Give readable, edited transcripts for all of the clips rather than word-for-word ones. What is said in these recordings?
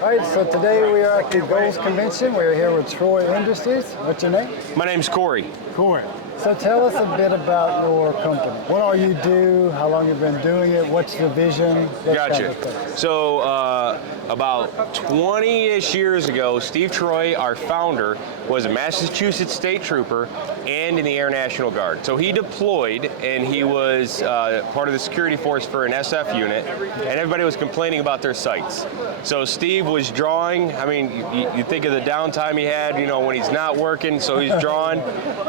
All right, so today we are at the Goals Convention. We're here with Troy Industries. What's your name? My name's Corey. Corey. So tell us a bit about your company. What all you do, how long you've been doing it, what's the vision? Gotcha. So about 20-ish years ago, Steve Troy, our founder, was a Massachusetts State Trooper and in the Air National Guard. So he deployed and he was part of the security force for an SF unit, and everybody was complaining about their sights. So Steve was drawing. I mean, you think of the downtime he had, you know, when he's not working, so he's drawing,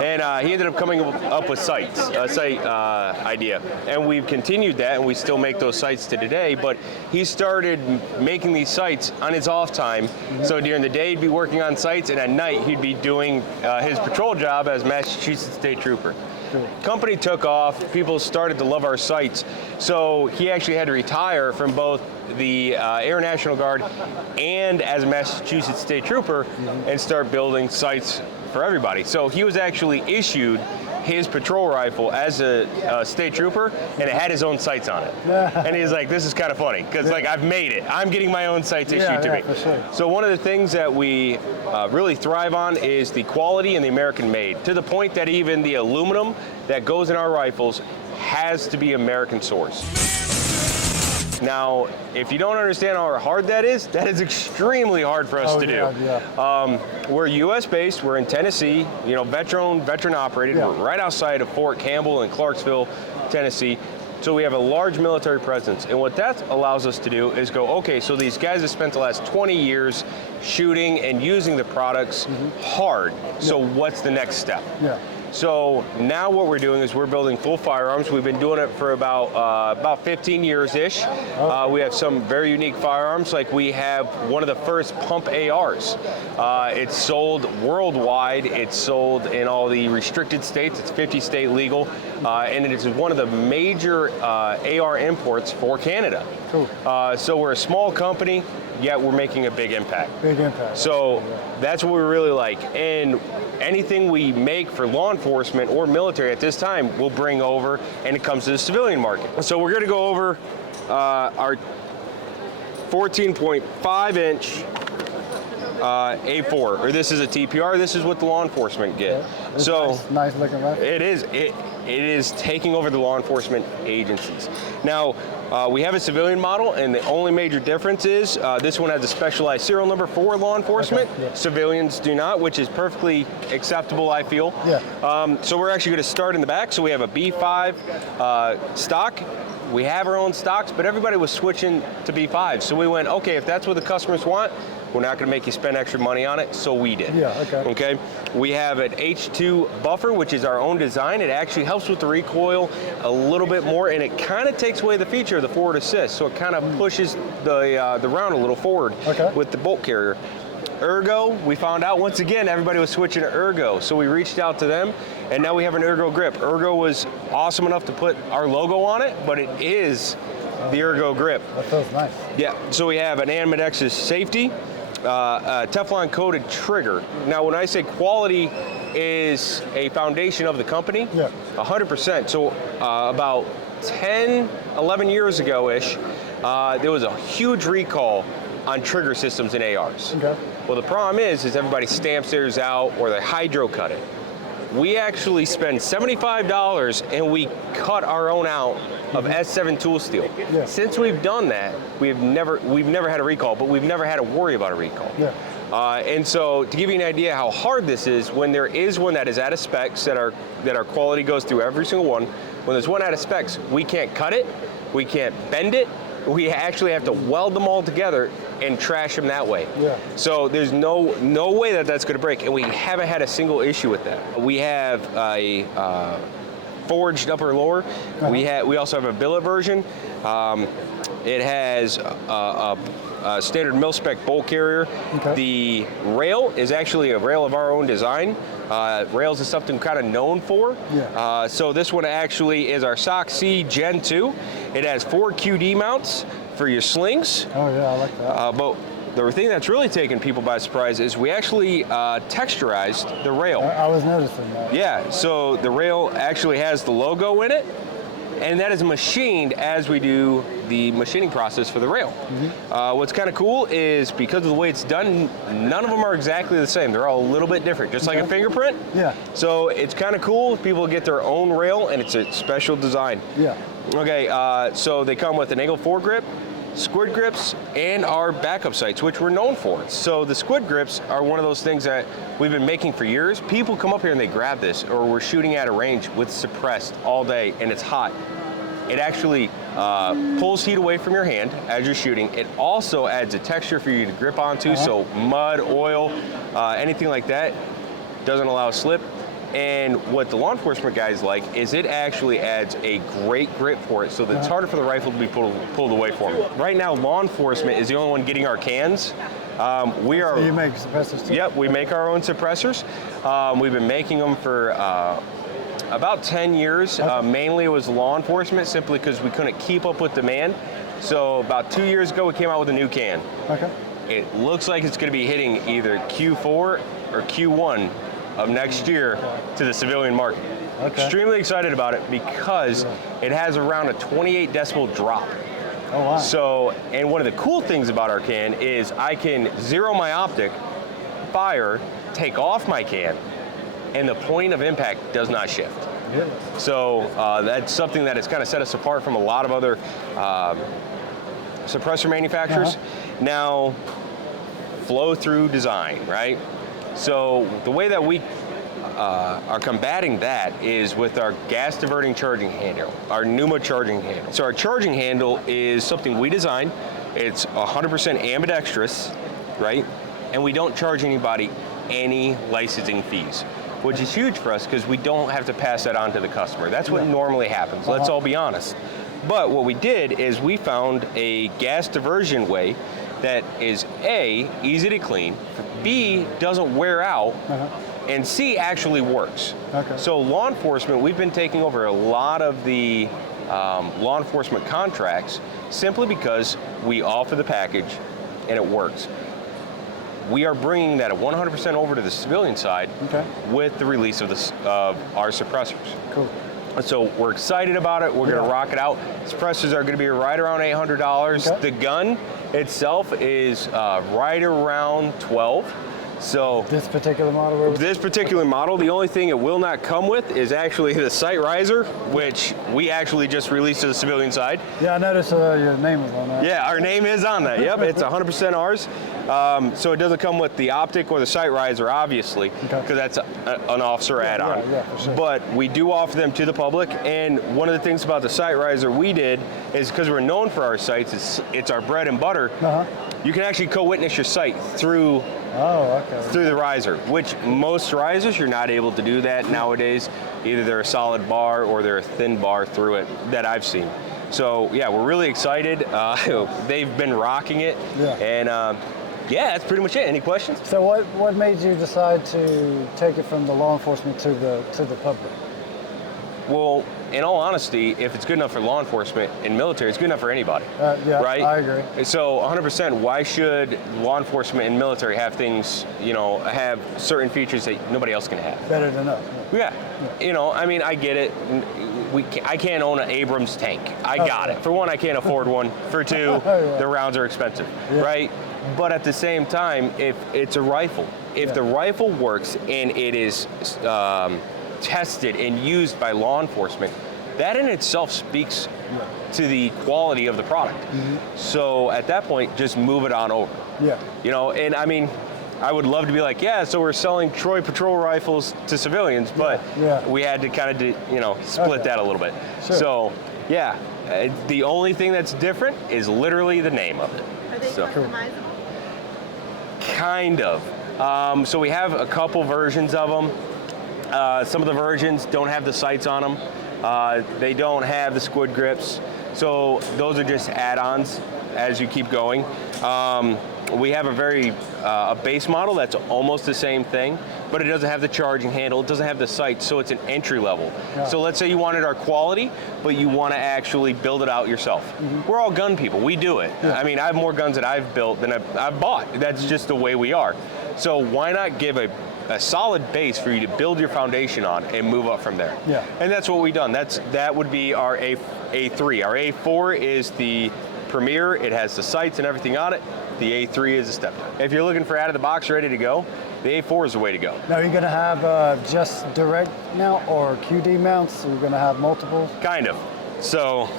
and he ended up coming up with sights, a sight idea. And we've continued that, and we still make those sights to today, but he started making these sights on his off time. So during the day, he'd be working on sights, and at night, he'd be doing his patrol job as Massachusetts State Trooper. Company took off, people started to love our sights, so he actually had to retire from both the Air National Guard and as a Massachusetts State Trooper and start building sights for everybody. So he was actually issued his patrol rifle as a state trooper, and it had his own sights on it. And he's like, this is kind of funny, because like, I've made it. I'm getting my own sights issued to me. For sure. So one of the things that we really thrive on is the quality and the American made, to the point that even the aluminum that goes in our rifles has to be American sourced. Now, if you don't understand how hard that is extremely hard for us to do. We're U.S. based, we're in Tennessee, you know, veteran operated. We're right outside of Fort Campbell in Clarksville, Tennessee. So we have a large military presence. And what that allows us to do is go, okay, so these guys have spent the last 20 years shooting and using the products hard. So what's the next step? So now what we're doing is we're building full firearms. We've been doing it for about 15 years-ish. We have some very unique firearms, like we have one of the first pump ARs. It's sold worldwide. It's sold in all the restricted states. It's 50 state legal. And it is one of the major AR imports for Canada. Cool. So we're a small company, yet we're making a big impact. Big impact. So that's what we really like. And anything we make for law enforcement or military at this time, we'll bring over, and it comes to the civilian market. So we're going to go over our 14.5 inch A4, or this is a TPR. This is what the law enforcement get. So nice looking rifle. It is. It is taking over the law enforcement agencies. Now, we have a civilian model, and the only major difference is this one has a specialized serial number for law enforcement. Civilians do not, which is perfectly acceptable, I feel. So we're actually going to start in the back. So we have a B5 stock. We have our own stocks, but everybody was switching to B5. So we went, okay, if that's what the customers want, we're not going to make you spend extra money on it, so we did. Okay. We have an H2 buffer, which is our own design. It actually helps with the recoil a little bit more, and it kind of takes away the feature of the forward assist, so it kind of pushes the round a little forward with the bolt carrier. Ergo, we found out once again everybody was switching to Ergo, so we reached out to them, and now we have an Ergo grip. Ergo was awesome enough to put our logo on it, but it is the Ergo grip. That feels nice. Yeah, so we have an ambidextrous safety, a Teflon coated trigger. Now when I say quality is a foundation of the company, 100%. So about 10, 11 years ago-ish, there was a huge recall on trigger systems in ARs. Well, the problem is everybody stamps theirs out or they hydro cut it. We actually spend $75 and we cut our own out of S7 tool steel. Since we've done that, we've never had a recall, but we've never had to worry about a recall. And so to give you an idea how hard this is, when there is one that is out of specs, that our quality goes through every single one, when there's one out of specs, we can't cut it, we can't bend it, we actually have to weld them all together and trash them that way. So there's no way that that's going to break, and we haven't had a single issue with that. We have a forged upper lower. We also have a billet version. It has a standard mil-spec bolt carrier. The rail is actually a rail of our own design. Rails is something kind of known for. So this one actually is our SOC C Gen 2. It has 4 QD mounts for your slings. I like that. But the thing that's really taken people by surprise is we actually texturized the rail. I was noticing that. Yeah, so the rail actually has the logo in it, And that is machined as we do the machining process for the rail. What's kind of cool is because of the way it's done, none of them are exactly the same. They're all a little bit different, just like a fingerprint. Yeah. So it's kind of cool. People get their own rail, and it's a special design. Yeah. Okay, so they come with an angle foregrip, squid grips, and our backup sights, which we're known for. So the squid grips are one of those things that we've been making for years. People come up here and they grab this, or we're shooting at a range with suppressed all day and it's hot. It actually pulls heat away from your hand as you're shooting. It also adds a texture for you to grip onto, so mud, oil, anything like that doesn't allow a slip. And what the law enforcement guys like is it actually adds a great grip for it, so that it's harder for the rifle to be pulled away from it. Right now, law enforcement is the only one getting our cans. We are. So you make suppressors too? Yep, we make our own suppressors. We've been making them for about 10 years. Mainly it was law enforcement, simply because we couldn't keep up with demand. So about 2 years ago, we came out with a new can. Okay. It looks like it's going to be hitting either Q4 or Q1 of next year to the civilian market. Okay. Extremely excited about it because it has around a 28 decibel drop. Oh, wow. So, and one of the cool things about our can is I can zero my optic, fire, take off my can, and the point of impact does not shift. Yeah. So that's something that has kind of set us apart from a lot of other suppressor manufacturers. Now, flow through design, right? So the way that we are combating that is with our gas diverting charging handle, our Pneuma charging handle. So our charging handle is something we designed. It's 100% ambidextrous, right? And we don't charge anybody any licensing fees, which is huge for us because we don't have to pass that on to the customer. That's what normally happens, let's all be honest. But what we did is we found a gas diversion way that is A, easy to clean, B, doesn't wear out, and C, actually works. Okay. So law enforcement, we've been taking over a lot of the law enforcement contracts simply because we offer the package and it works. We are bringing that at 100% over to the civilian side with the release of our suppressors. Cool. So we're excited about it. We're going to rock it out. Suppressors are going to be right around $800. The gun itself is right around $12. So this particular model? This particular model, the only thing it will not come with is actually the sight riser, which we actually just released to the civilian side. Yeah, I noticed your name was on that. Yeah, our name is on that. Yep, it's 100% ours. So it doesn't come with the optic or the sight riser, obviously, because that's an officer add-on. Yeah, for sure. But we do offer them to the public, and one of the things about the sight riser we did is because we're known for our sights, it's our bread and butter. You can actually co-witness your sight through through the riser, which most risers you're not able to do that nowadays. Either they're a solid bar or they're a thin bar through it that I've seen. So yeah, we're really excited. They've been rocking it, and yeah, that's pretty much it. Any questions? So what made you decide to take it from the law enforcement to the public? Well, in all honesty, if it's good enough for law enforcement and military, it's good enough for anybody. Yeah, right? I agree. So 100%, why should law enforcement and military have things, have certain features that nobody else can have? Better than us. Yeah. I mean, I get it. I can't own an Abrams tank. I got it. For one, I can't afford one. For two, the rounds are expensive, right? But at the same time, if it's a rifle, if the rifle works and it is tested and used by law enforcement, that in itself speaks to the quality of the product. So at that point, just move it on over. And I mean, I would love to be like, so we're selling Troy patrol rifles to civilians, but we had to kind of, split that a little bit. So, the only thing that's different is literally the name of it. Are they customizable? Kind of. So we have a couple versions of them. Some of the versions don't have the sights on them. They don't have the squid grips. So those are just add-ons as you keep going. we have a very a base model that's almost the same thing, but it doesn't have the charging handle, it doesn't have the sight, so it's an entry level. Yeah. So let's say you wanted our quality, but you want to actually build it out yourself. We're all gun people, we do it. Yeah. I mean, I have more guns that I've built than I've bought. That's just the way we are. So why not give a solid base for you to build your foundation on and move up from there? Yeah. And that's what we've done. That would be our A3. Our A4 is the Premier. It has the sights and everything on it. The A3 is a step down. If you're looking for out of the box ready to go, the A4 is the way to go. Now, are you going to have just direct mount or QD mounts? Are you going to have multiple? Kind of. So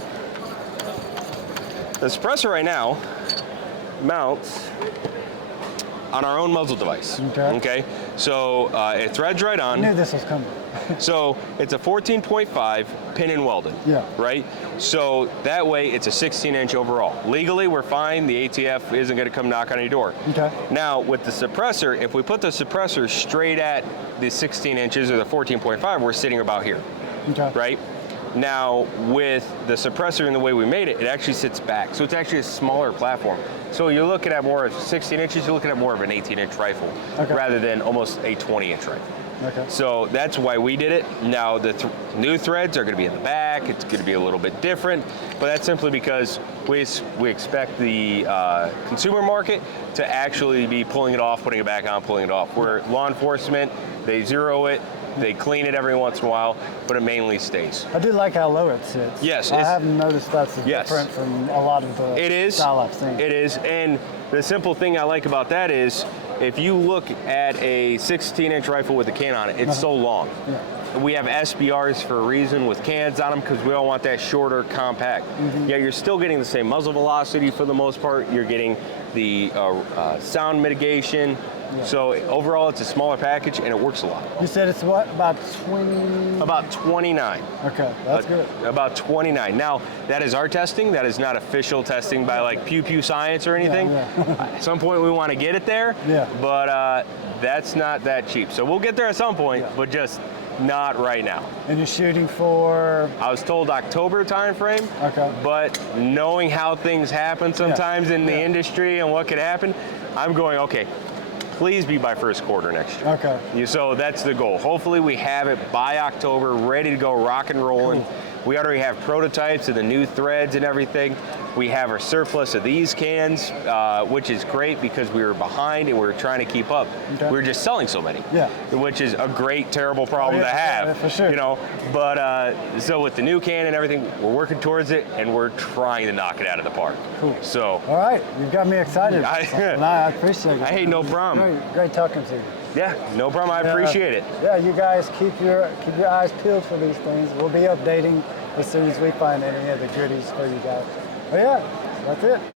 the suppressor right now mounts on our own muzzle device. Okay. So it threads right on. I knew this was coming. So it's a 14.5 pin and welded. Yeah. Right? So that way it's a 16-inch overall. Legally, we're fine. The ATF isn't going to come knock on your door. Okay. Now, with the suppressor, if we put the suppressor straight at the 16 inches or the 14.5, we're sitting about here. Okay. Right? Now, with the suppressor and the way we made it, it actually sits back. So it's actually a smaller platform. So you're looking at more of 16 inches, you're looking at more of an 18-inch rifle rather than almost a 20-inch rifle. Okay. So that's why we did it. Now the new threads are going to be in the back. It's going to be a little bit different, but that's simply because we expect the consumer market to actually be pulling it off, putting it back on, pulling it off. Where law enforcement, they zero it, they clean it every once in a while, but it mainly stays. I do like how low it sits. Yes. I haven't noticed that's Yes. different from a lot of the style I've seen. It is, and the simple thing I like about that is if you look at a 16-inch rifle with a can on it, it's so long. Yeah. We have SBRs for a reason with cans on them because we all want that shorter, compact. Yeah, you're still getting the same muzzle velocity for the most part. You're getting the sound mitigation. Yeah. So overall, it's a smaller package and it works a lot. You said it's what, about 20? About 29. Okay, that's good. About 29. Now, that is our testing. That is not official testing by like Pewpew Science or anything. Yeah. At some point, we want to get it there. Yeah. But that's not that cheap. So we'll get there at some point, Yeah. but just not right now. And you're shooting for? I was told October time frame. Okay. But knowing how things happen sometimes in the industry and what could happen, I'm going, okay, please be by first quarter next year. Okay. So that's the goal. Hopefully we have it by October, ready to go rock and rolling. Cool. We already have prototypes of the new threads and everything. We have our surplus of these cans, which is great because we were behind and we were trying to keep up. Okay. We were just selling so many, which is a great, terrible problem to have. Yeah, for sure. You know, but so with the new can and everything, we're working towards it and we're trying to knock it out of the park. Cool. So. All right, you've got me excited. I appreciate it. Hey, no problem. Great talking to you. Yeah, no problem. I appreciate it. Yeah, you guys keep your eyes peeled for these things. We'll be updating as soon as we find any of the goodies for you guys. But yeah, that's it.